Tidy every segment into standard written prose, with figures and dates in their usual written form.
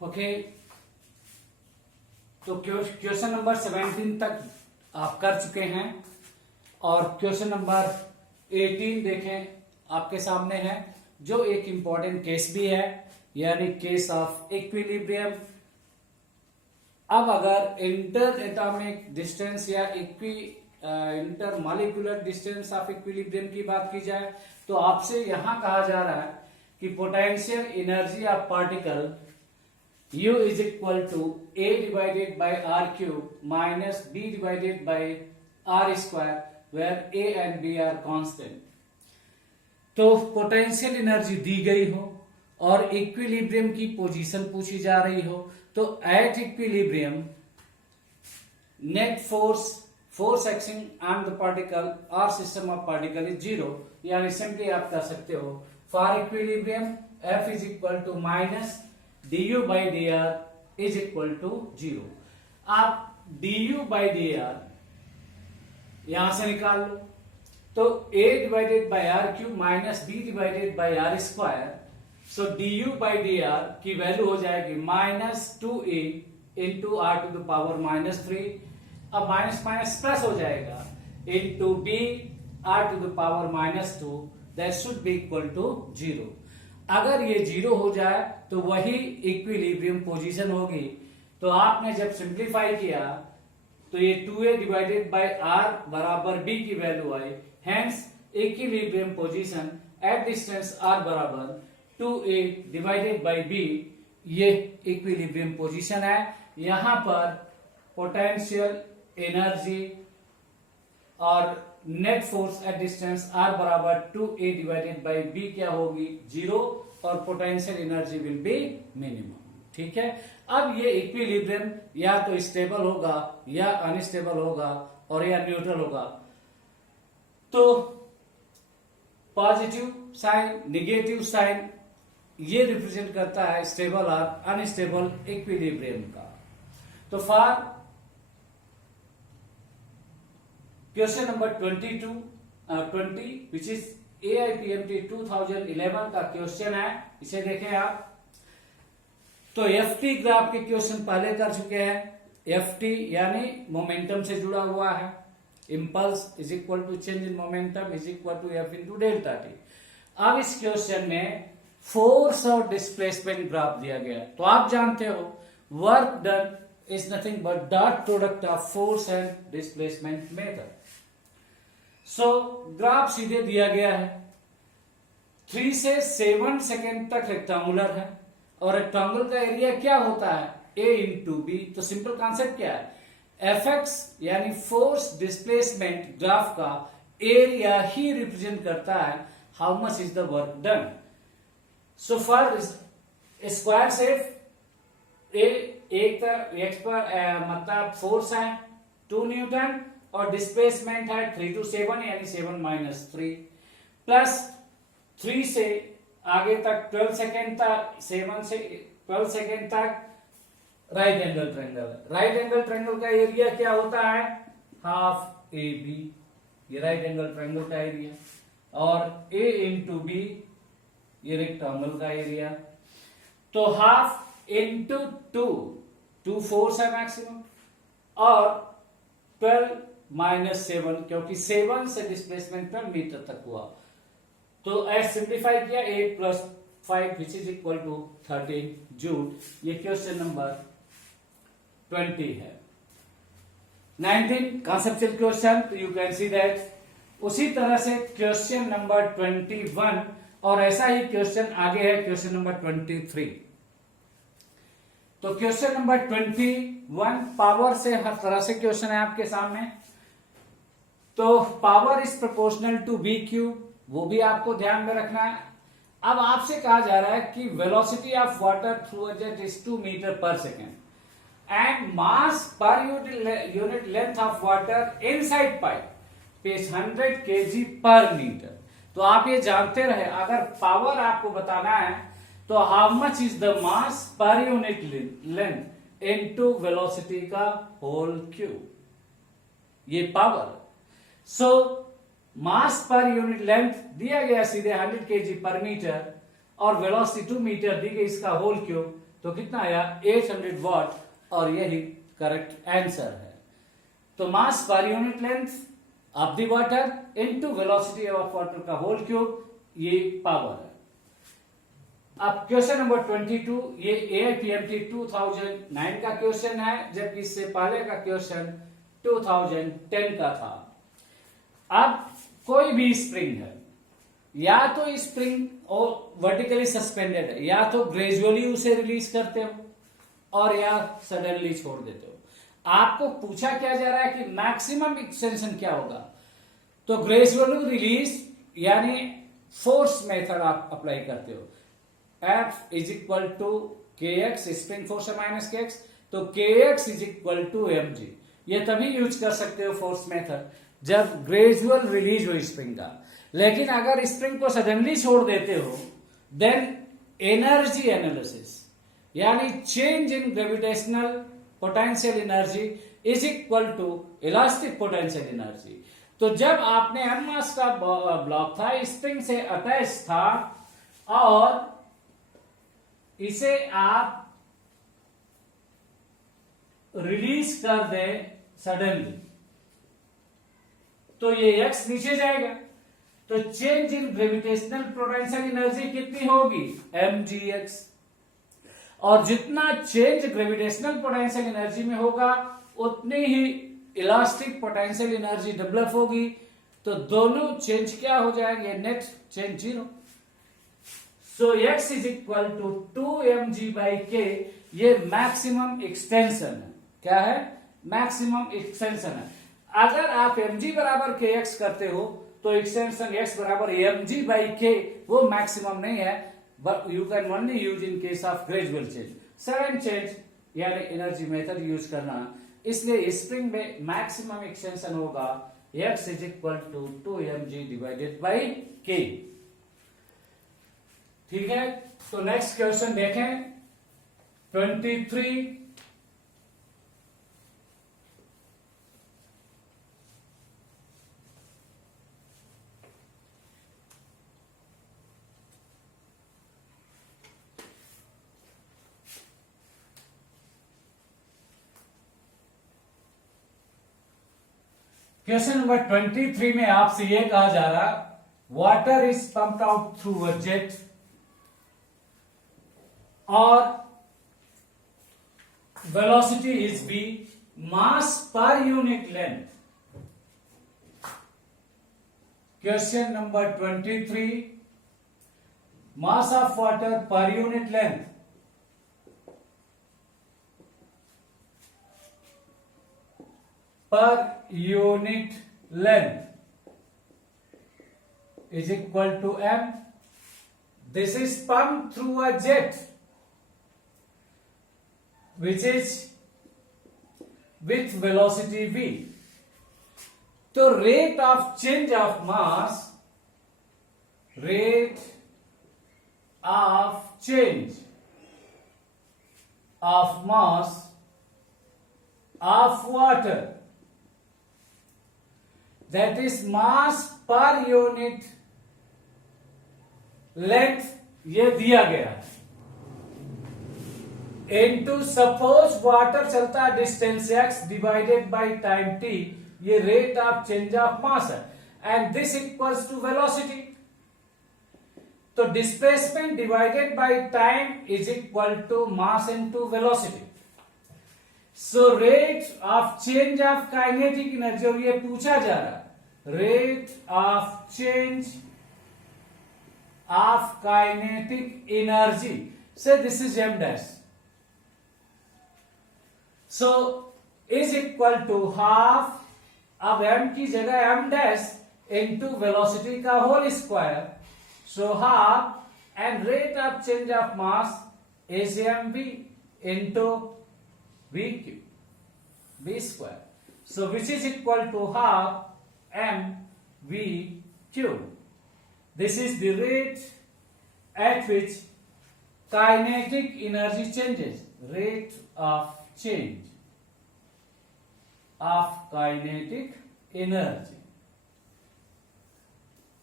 Okay, तो question number 17 तक आप कर चुके हैं और क्वेश्चन नंबर 18 देखें आपके सामने है, जो एक इंपॉर्टेंट केस भी है, यानी केस ऑफ इक्विलिब्रियम। अब अगर इंटर एटॉमिक डिस्टेंस या inter molecular distance of equilibrium की बात की जाए तो आपसे यहां कहा जा रहा है कि potential energy of particle U is equal to A divided by R cube minus B divided by R square, where A and B are constant। तो पोटेंशियल एनर्जी दी गई हो और इक्विलिब्रियम की पोजीशन पूछी जा रही हो, तो at equilibrium net force acting on the particle और system of particle is zero, यानी सिंपली आप कर सकते हो for equilibrium F is equal to minus du by dr is equal to zero. आप du by dr यहां से निकाल लो, तो a divided by r cube minus b divided by r square, so du by dr की value हो जाएगी minus 2a into r to the power minus 3। अब माइनस माइनस प्लस हो जाएगा into b r to the power minus 2, that should be equal to zero. अगर ये zero हो जाए तो वही इक्विलिब्रियम पोजीशन होगी। तो आपने जब सिंप्लीफाई किया तो ये 2a डिवाइडेड बाय r बराबर b की value I, hence equilibrium position at distance r बराबर 2a डिवाइडेड बाय b, ये इक्विलिब्रियम पोजीशन है। यहां पर पोटेंशियल एनर्जी और net force at distance r बराबर 2a डिवाइडेड बाय b क्या होगी, जीरो, और potential energy will be minimum. ठीक है, अब ये इक्विलिब्रियम या तो स्टेबल होगा या अनस्टेबल होगा और या न्यूट्रल होगा। तो पॉजिटिव साइन, नेगेटिव साइन, ये रिप्रेजेंट करता है स्टेबल और अनस्टेबल इक्विलिब्रियम का। तो for question number 20 which is AIPMT 2011 का क्वेश्चन है, इसे देखें आप। तो FT ग्राफ के क्वेश्चन पहले कर चुके हैं। FT यानी मोमेंटम से जुड़ा हुआ है, impulse is equal to change in momentum is equal to F into delta t. अब इस क्वेश्चन में फोर्स और डिस्प्लेसमेंट ग्राफ दिया गया, तो आप जानते हो work done is nothing but dot product of force and displacement method. So graph सीधे दिया गया है, 3 से 7 सेकेंड तक रेक्टेंगुलर है और रेक्टेंगल का एरिया क्या होता है, a इंटू बी। तो सिंपल कॉन्सेप्ट क्या है, Fx यानी फोर्स डिस्प्लेसमेंट ग्राफ का एरिया ही रिप्रेजेंट करता है how much is the work done. So for square shape एक एक्स पर मतलब फोर्स है 2 न्यूटन और डिस्प्लेसमेंट है 3 to 7 यानी 7 माइनस 3 प्लस 3 से आगे तक 12 सेकेंड तक, 7 से 12 सेकेंड तक right angle triangle. Right angle triangle का एरिया क्या होता है, हाफ ए बी, ये राइट एंगल ट्रायंगल का एरिया, और a इंटू बी ये रेक्टेंगल का एरिया। तो हाफ इंटू 2 फोर्स है मैक्सिमम, और 12 माइनस 7 क्योंकि 7 से डिस्प्लेसमेंट 12 मीटर तक हुआ। तो ऐसे सिंप्लीफाई किया 8 plus 5 which is equal to 13 joule. ये क्वेश्चन नंबर 20 है। 19 कॉन्सेप्चुअल क्वेश्चन, तो यू कैन सी दैट। उसी तरह से क्वेश्चन नंबर 21 और ऐसा ही क्वेश्चन आगे है क्वेश्चन नंबर 23। तो क्वेश्चन नंबर 21 पावर से हर तरह से क्वेश्चन है आपके सामने। तो power is proportional to b cube, वो भी आपको ध्यान में रखना है। अब आपसे कहा जा रहा है कि velocity of water through a jet is 2 metre per second and mass per unit length of water inside pipe is 100 kg per metre. तो आप ये जानते रहे, अगर पावर आपको बताना है तो how much is the mass per unit length into velocity का होल क्यूब, ये पावर। सो मास पर यूनिट लेंथ दिया गया सीधे 100 kg पर मीटर और वेलोसिटी 2 मीटर दी गई, इसका होल क्यूब तो कितना आया 800 वॉट, और यही करेक्ट आंसर है। तो mass per unit length of the water into velocity of water का होल क्यूब, ये पावर है। अब क्वेश्चन नंबर 22, ये AIPMT 2009 का क्वेश्चन है, जबकि इससे पहले का क्वेश्चन 2010 का था। अब कोई भी स्प्रिंग है, या तो स्प्रिंग और वर्टिकली सस्पेंडेड है, या तो ग्रेजुअली उसे रिलीज करते हो और या सडनली छोड़ देते हो। आपको पूछा क्या जा रहा है कि मैक्सिमम एक्सटेंशन क्या होगा, तो ग्रेजुअली रिलीज यानी फोर्स मेथड आप अप्लाई करते हो। F is equal to KX, spring force है माइनस KX, तो KX is equal to mg। ये तभी यूज कर सकते हो फोर्स मेथड जब ग्रेजुअल रिलीज हो स्प्रिंग का। लेकिन अगर स्प्रिंग को सडनली छोड़ देते हो, देन एनर्जी एनालिसिस यानी change in gravitational potential energy is equal to elastic potential energy. तो जब आपने m मास का ब्लॉक था, स्प्रिंग से अटैच था, और इसे आप रिलीज कर दें सडनली, तो ये x नीचे जाएगा, तो change in gravitational potential energy कितनी होगी mgx। और जितना चेंज ग्रेविटेशनल पोटेंशियल एनर्जी में होगा, उतनी ही इलास्टिक पोटेंशियल एनर्जी डेवलप होगी। तो दोनों चेंज क्या हो जाएंगे, net change 0। So x is equal to 2mg/k, ये मैक्सिमम एक्सटेंशन है। क्या है, मैक्सिमम एक्सटेंशन है। अगर आप mg बराबर kx करते हो, तो एक्सटेंशन x बराबर mg/k वो मैक्सिमम नहीं है, but you can only use in case of gradual change. Sudden change यानी एनर्जी मेथड यूज करना, इसलिए स्प्रिंग में मैक्सिमम एक्सटेंशन होगा x is equal to 2mg/k। ठीक है, तो नेक्स्ट क्वेश्चन देखें 23। क्वेश्चन नंबर 23 में आपसे यह कहा जा रहा, water is pumped out through a jet, और velocity is v, mass per unit length. Question number 23, mass of water per unit length is equal to m. This is pumped through a jet which is with velocity v. तो rate of change of mass, rate of change of mass of water, that is mass per unit length, ये दिया गया है, into suppose water चलता है distance x divided by time t, ये rate of change of mass है, and this equals to velocity. तो displacement divided by time is equal to mass into velocity. So rate of change of kinetic energy, और ये पूछा जा रहा है rate of change of kinetic energy, से this is m dash, so is equal to half, अब m की जगह m डैश इंटू वेलोसिटी का whole square, so half, and rate of change of mass is mv into v cube, v square, so which is equal to half mv cube. This is the rate at which kinetic energy changes, rate of change of kinetic energy,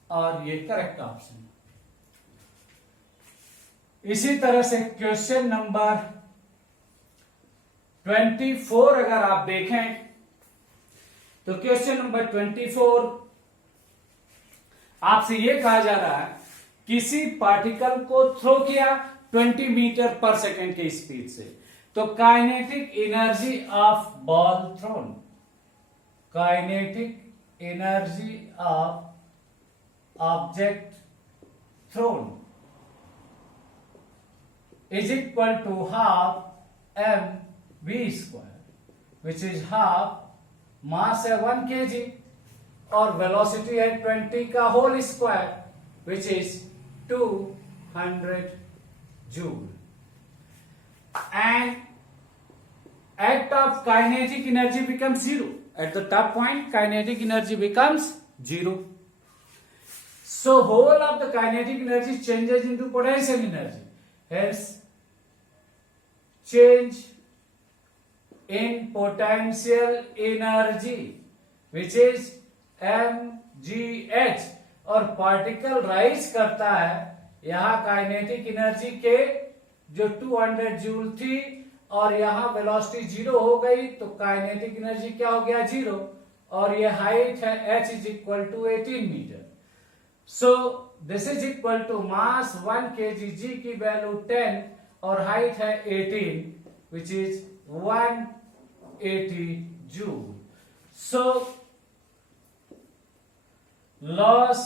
और ये correct option इसी तरह से question number 24 अगर आप देखें तो question number 24 आपसे यह कहा जा रहा है किसी पार्टिकल को थ्रो किया 20 मीटर पर सेकेंड की स्पीड से, तो kinetic energy of ball thrown, kinetic energy of object thrown is equal to half mv square, which is half mass है 1 kg और वेलोसिटी है 20 का whole square, which is 200 joule. And at top kinetic energy becomes zero. At the top point kinetic energy becomes zero. So whole of the kinetic energy changes into potential energy. Hence, change in potential energy, which is mgh, और particle rise करता है यहां kinetic energy के जो 200 joule थी और यहां velocity zero हो गई, तो काइनेटिक एनर्जी क्या हो गया जीरो, और ये हाइट है h is equal to 18 metre. So this is equal to mass 1 kg, g की वैल्यू 10 और हाइट है 18 which is 180 joule. So loss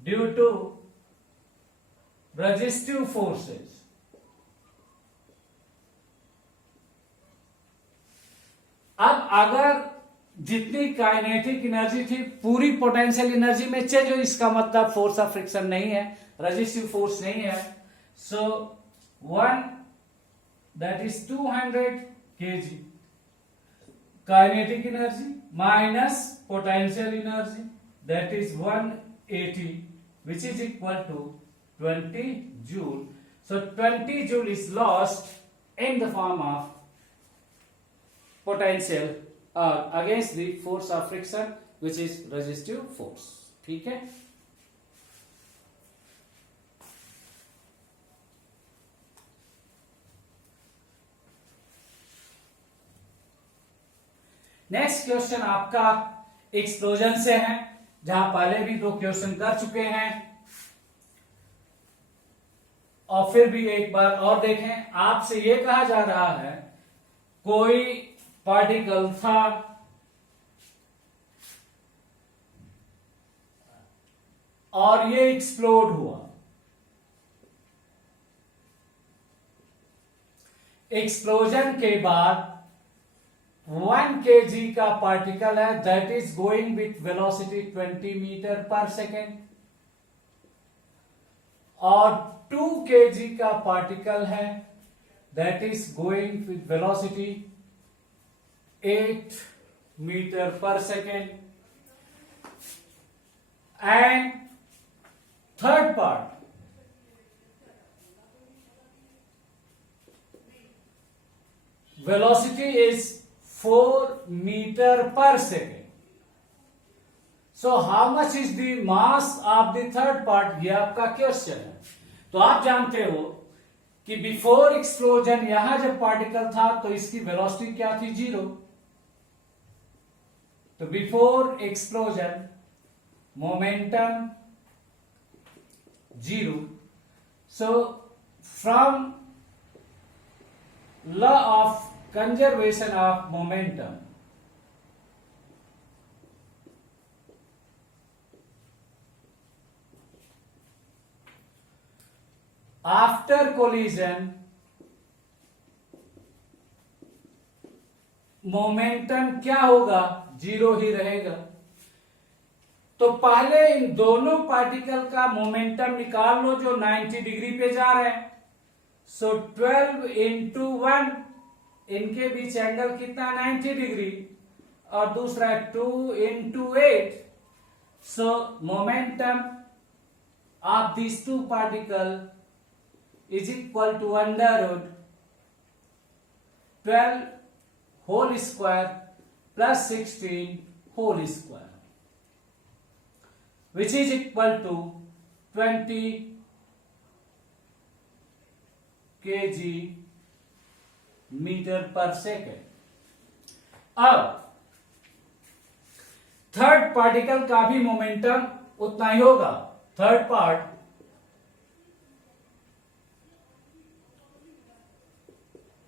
due to resistive forces, अब अगर जितनी काइनेटिक एनर्जी थी पूरी पोटेंशियल एनर्जी में चेंज हो, इसका मतलब फोर्स ऑफ फ्रिक्शन नहीं है, रेजिस्टिव फोर्स नहीं है. So 1 that is 200 kg kinetic energy minus potential energy that is 180 which is equal to 20 joule. So 20 joule is lost in the form of potential against the force of friction, which is resistive force. ठीक है. Next question आपका explosion से है, जहां पहले भी 2 question कर चुके हैं और फिर भी एक बार और देखें. आपसे यह कहा जा रहा है कोई पार्टिकल था और ये एक्सप्लोड हुआ. एक्सप्लोजन के बाद 1 kg का पार्टिकल है that is going with velocity 20 metre per second, और 2 kg का पार्टिकल है that is going with velocity 8 metre per second. And third part, velocity is 4 meter per second. So how much is the mass of the third part? ये आपका question है. तो आप जानते हो कि बिफोर एक्सप्लोजन यहां जब पार्टिकल था तो इसकी वेलोसिटी क्या थी? जीरो. तो before explosion momentum zero. So from law of conservation of momentum, after collision momentum क्या होगा? जीरो ही रहेगा. तो पहले इन दोनों पार्टिकल का मोमेंटम निकाल लो जो 90 डिग्री पे जा रहे हैं. सो 12 इंटू 1, इनके बीच एंगल कितना? 90 डिग्री, और दूसरा 2 into 8. So momentum of this 2 particle is equal to under root 12 whole square plus 16 whole square, which is equal to 20 kg metre per second. अब थर्ड पार्टिकल का भी मोमेंटम उतना ही होगा। Third part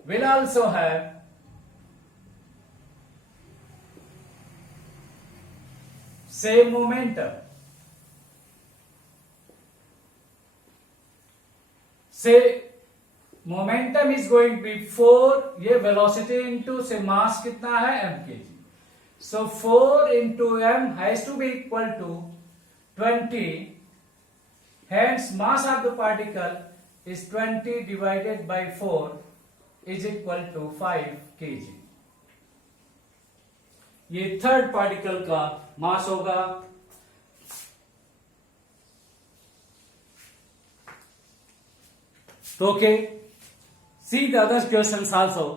will also have same momentum. Say momentum is going to be 4, ये velocity into से mass कितना है m kg. So 4 into m has to be equal to 20. Hence mass of the particle is 20 divided by 4 is equal to 5 kg. ये third particle का मास होगा। तो okay, see the other questions also.